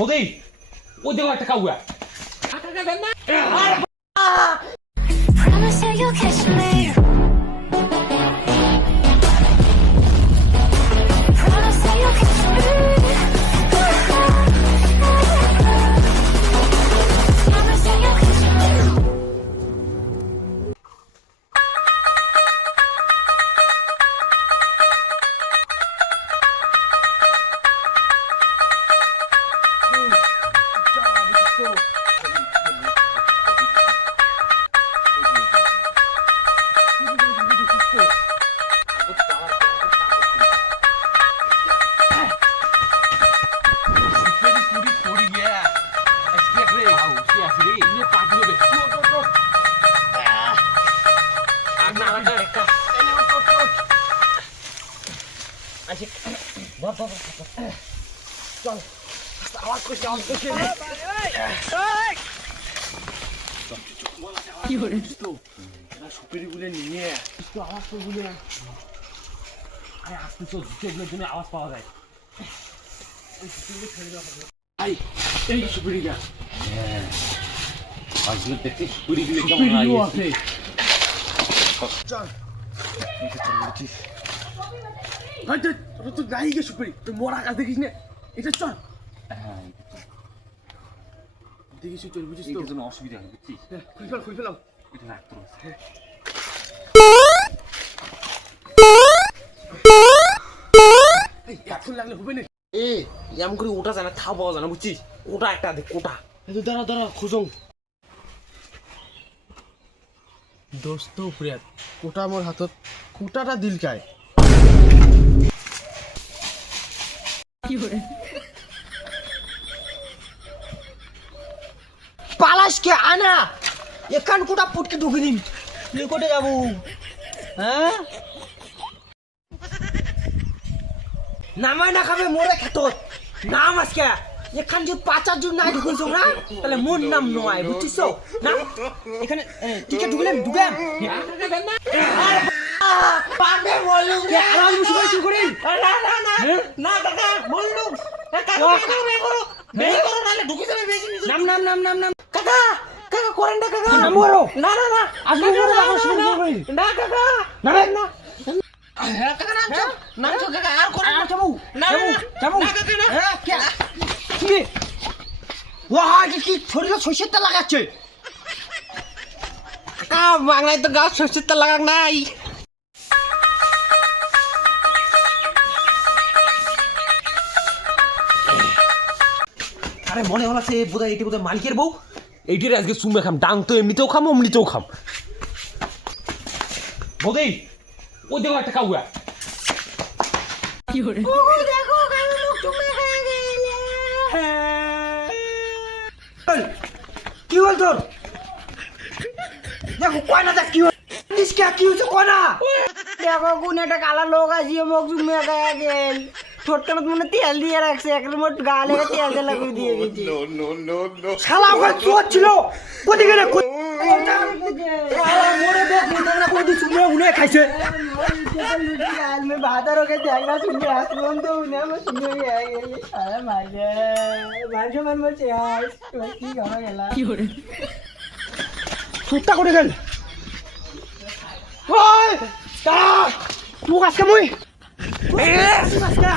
বৌদি ওই দেখো একটা কাউয়া টাকা দেন না Promise that you'll catch me. Promise that you'll catch me. Promise that you'll catch me. সুপিরিগুলো নিয়ে একটু আওয়াজ করগুলো আরে আসতে তো যেগুলোর জন্য আওয়াজ পাওয়া যায় এই সুপিরিটা আজকে দেখতে সুপিরিগুলো কেমন আছে চল তোর তো গাই গে সুপিরি তুই মরা কাজ দেখিস না এটা চল হ্যাঁ দেখিস চল বুঝিস তো জন্য অসুবিধা হয় বুঝছিস খুল ফেলাও এটা রাখতে হবে এখন লাগলে হবে না এমন করে ওটা জানা থাও পাওয়া জানা বুঝছিস ওটা একটা দেখ ওটা দাঁড়া খুঁজো দোস্ত প্রিয়াত কোটা আমার হাতত কোটাটা দিল কায় পালাসকে আনা এখান কোটা পুটকে ঢুকে দিন কোটে যাবো হ্যাঁ নামাই না খাবে মোরে খেতত নাম আজকে এখান যে 5-4 না ঢুকেছ না তাহলে মোর নাম নয় বুঝছিস না এখানে টিকে ঢুকলেন পাবে বললু কে আরাম শুরু শুরু করেন না দাদা বললু বেশি করো নালে ঢুকে যাবে বেশি নাম কাকা করেন না কাকা নাম বলো না আসলে বড় বাবা শুরু করেন না কাকা না কাকা নাম চো কাকা আর করেন না যাবো না কাকা না কে কি ওয়া কি ছোটটা সরষের তেল লাগাচ্ছে কাকা বাংলায় তো গাছ সরষের তেল লাগাক নাই আরে মনে হলো সে বোধহয় এটি বোধহয় মালিকের বউ এইটির আজকে চুমে খাম ডাং তো এমনিতেও খাম অমনিতেও খাম বৌদি ওই দেখো একটা কাউয়া কি হল তোর দেখো কয়না দেখ কি হল কি হচ্ছে কয়না দেখো কোন একটা কালা লোক আসিয়ে মুখ জুমে গায়ে গেল ঠোঁটটা মনে তেল দিয়ে রাখছে এক মোট গালে তেল দিয়ে লাগিয়ে দিয়ে দিয়েছে শালা ওখানে চোর ছিল কোথায় গেলে মোড়ে দেখ মোটা কোথায় চুমে উনে খাইছে मैं बाहर होके देखना सुन रहा हूं तो उन्हें मैं सुन रही है सारा मार मन में यार की गाना गेला की हो रे छुट्टा করে গেল ওই তা তুই আজকে মই এ আজকে